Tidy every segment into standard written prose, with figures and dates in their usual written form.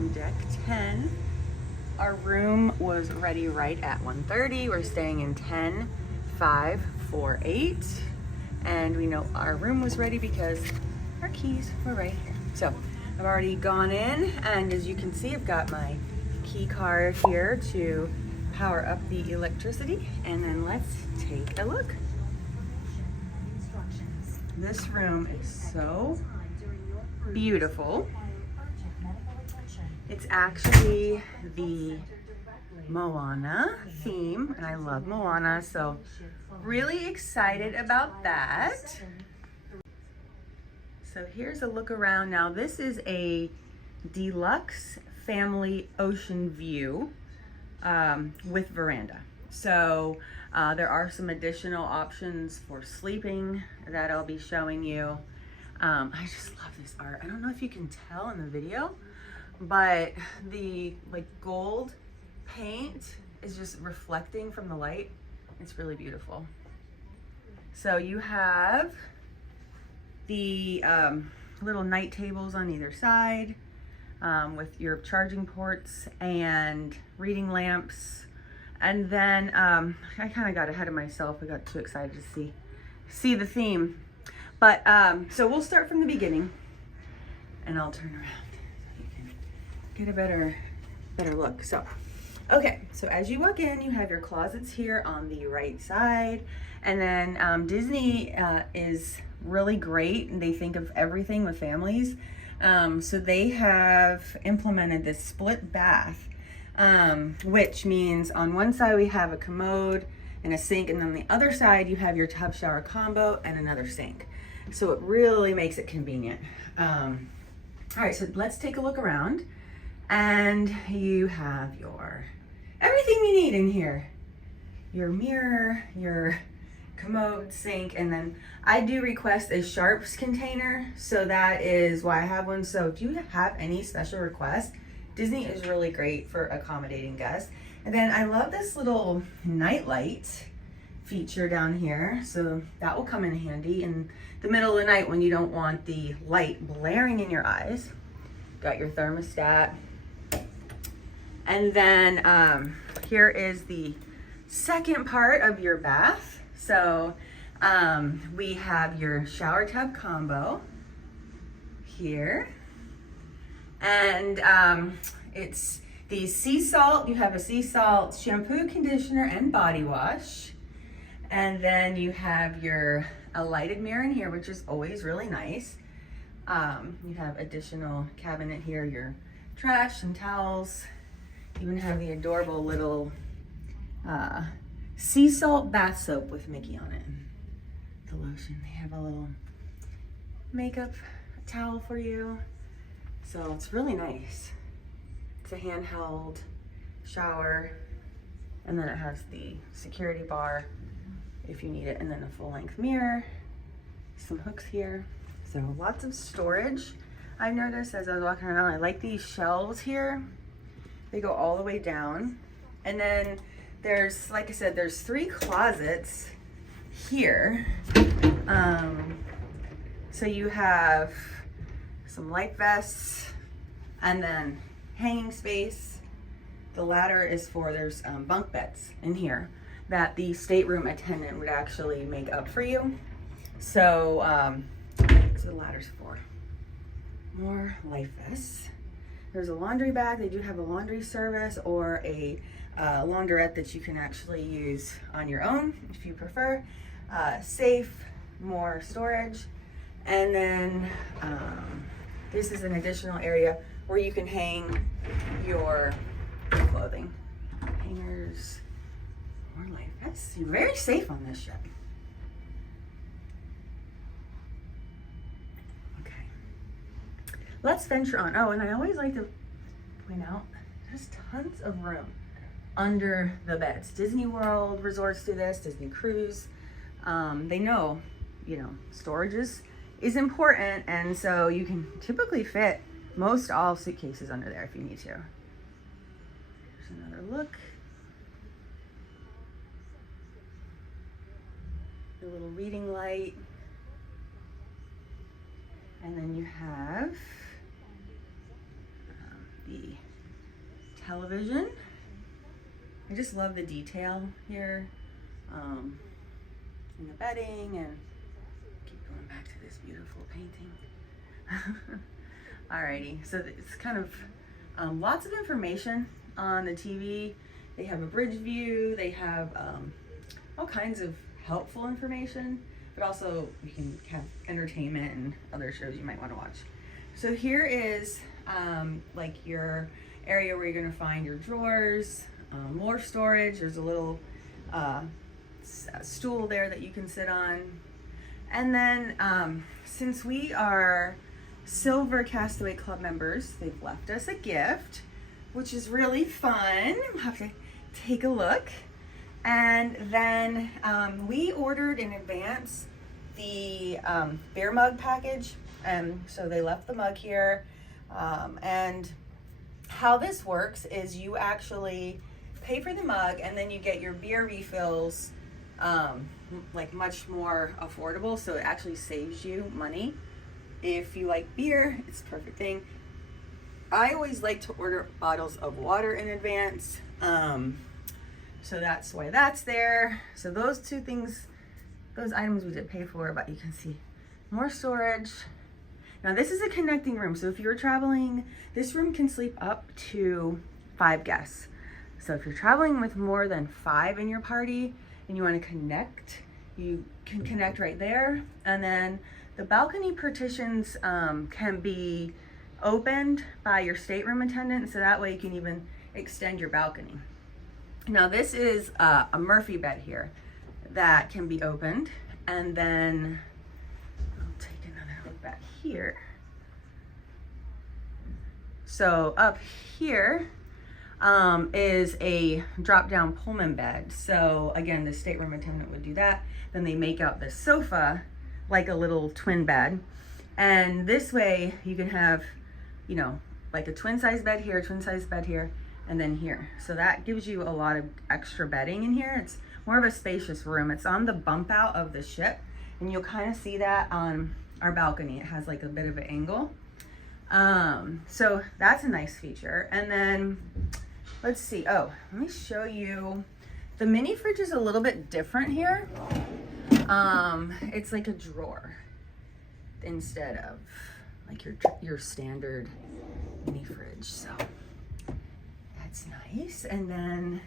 on deck 10. Our room was ready right at 1:30. We're staying in 10-548. And we know our room was ready because our keys were right here. So I've already gone in, and as you can see, I've got my key card here to power up the electricity. And then let's take a look. This room is so beautiful. It's actually the Moana theme, and I love Moana, so really excited about that. So here's a look around. Now this is a Deluxe Family Oceanview with veranda. So there are some additional options for sleeping that I'll be showing you. I just love this art. I don't know if you can tell in the video, but the gold paint is just reflecting from the light. It's really beautiful. So you have the little night tables on either side with your charging ports and reading lamps. And then I kind of got ahead of myself. I got too excited to see the theme. But so we'll start from the beginning, and I'll turn around so you can get a better look. So, okay, so as you walk in, you have your closets here on the right side. And then Disney is really great, and they think of everything with families. So they have implemented this split bath, which means on one side we have a commode and a sink, and on the other side you have your tub shower combo and another sink. So it really makes it convenient. All right, so let's take a look around. And you have everything you need in here. Your mirror, your commode, sink, and then I do request a sharps container, so that is why I have one. So if you have any special requests, Disney is really great for accommodating guests. And then I love this little night light feature down here, so that will come in handy in the middle of the night when you don't want the light blaring in your eyes. Got your thermostat. And then here is the second part of your bath. So we have your shower tub combo here, and it's the sea salt. You have a sea salt shampoo, conditioner, and body wash. And then you have a lighted mirror in here, which is always really nice. You have additional cabinet here, your trash and towels. You even have the adorable little sea salt bath soap with Mickey on it. The lotion. They have a little makeup towel for you. So it's really nice. It's a handheld shower, and then it has the security bar if you need it, and then a full-length mirror, some hooks here. So lots of storage. I noticed as I was walking around, I like these shelves here. They go all the way down. And then there's, like I said, there's 3 closets here. So you have some life vests, and then hanging space. The ladder is for, there's bunk beds in here that the stateroom attendant would actually make up for you. So, that's what the ladder's for. More life vests. There's a laundry bag. They do have a laundry service or a laundrette that you can actually use on your own if you prefer. Safe, more storage. And then this is an additional area where you can hang your clothing. Hangers, more life vests. You're very safe on this ship. Okay. Let's venture on. Oh, and I always like to point out, there's tons of room under the beds. Disney World resorts do this, Disney Cruise. They know, storage is important, and so you can typically fit most all suitcases under there if you need to. Here's another look. The little reading light. And then you have the television. I just love the detail here in the bedding, and keep going back to this beautiful painting. Alrighty, so it's kind of lots of information on the TV. They have a bridge view, they have all kinds of helpful information, but also you can have entertainment and other shows you might want to watch. So here is like your area where you're going to find your drawers, more storage. There's a little stool there that you can sit on. And then since we are Silver Castaway Club members, they've left us a gift, which is really fun. We'll have to take a look. And then we ordered in advance the beer mug package, and so they left the mug here. And how this works is you actually pay for the mug, and then you get your beer refills like much more affordable, so it actually saves you money. If you like beer, it's a perfect thing. I always like to order bottles of water in advance, so that's why that's there. So those two things, those items we did pay for, but you can see more storage. Now this is a connecting room, so if you're traveling, this room can sleep up to 5 guests. So if you're traveling with more than 5 in your party and you want to connect, you can connect right there. And then the balcony partitions can be opened by your stateroom attendant, so that way you can even extend your balcony. Now this is a Murphy bed here that can be opened, and then I'll take another look back here. So up here is a drop-down Pullman bed. So again, the stateroom attendant would do that. Then they make out the sofa like a little twin bed, and this way you can have, you know, like a twin size bed here, twin size bed here, and then here. So that gives you a lot of extra bedding in here. It's more of a spacious room. It's on the bump out of the ship, and you'll kind of see that on our balcony. It has like a bit of an angle. So that's a nice feature. And then let's see, oh, let me show you. The mini fridge is a little bit different here. It's like a drawer instead of like your standard mini fridge. So that's nice. And then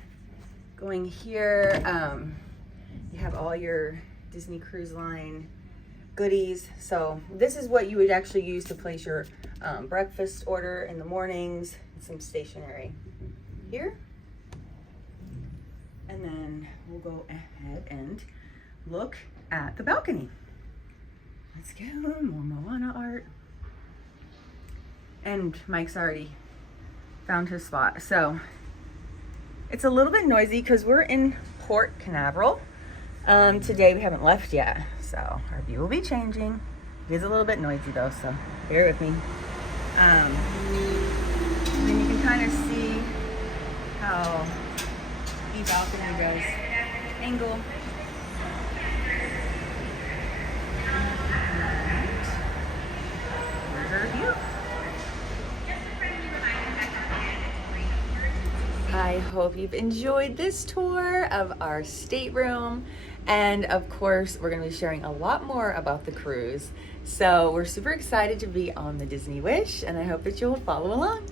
going here, you have all your Disney Cruise Line goodies. So this is what you would actually use to place your breakfast order in the mornings. Some stationery here. And then we'll go ahead and look at the balcony. Let's go, more Moana art. And Mike's already found his spot. So it's a little bit noisy because we're in Port Canaveral. Today we haven't left yet, so our view will be changing. It is a little bit noisy though, so bear with me. Then you can kind of see how the balcony does angle. Here's our view. I hope you've enjoyed this tour of our stateroom, and of course we're going to be sharing a lot more about the cruise. So we're super excited to be on the Disney Wish, and I hope that you'll follow along.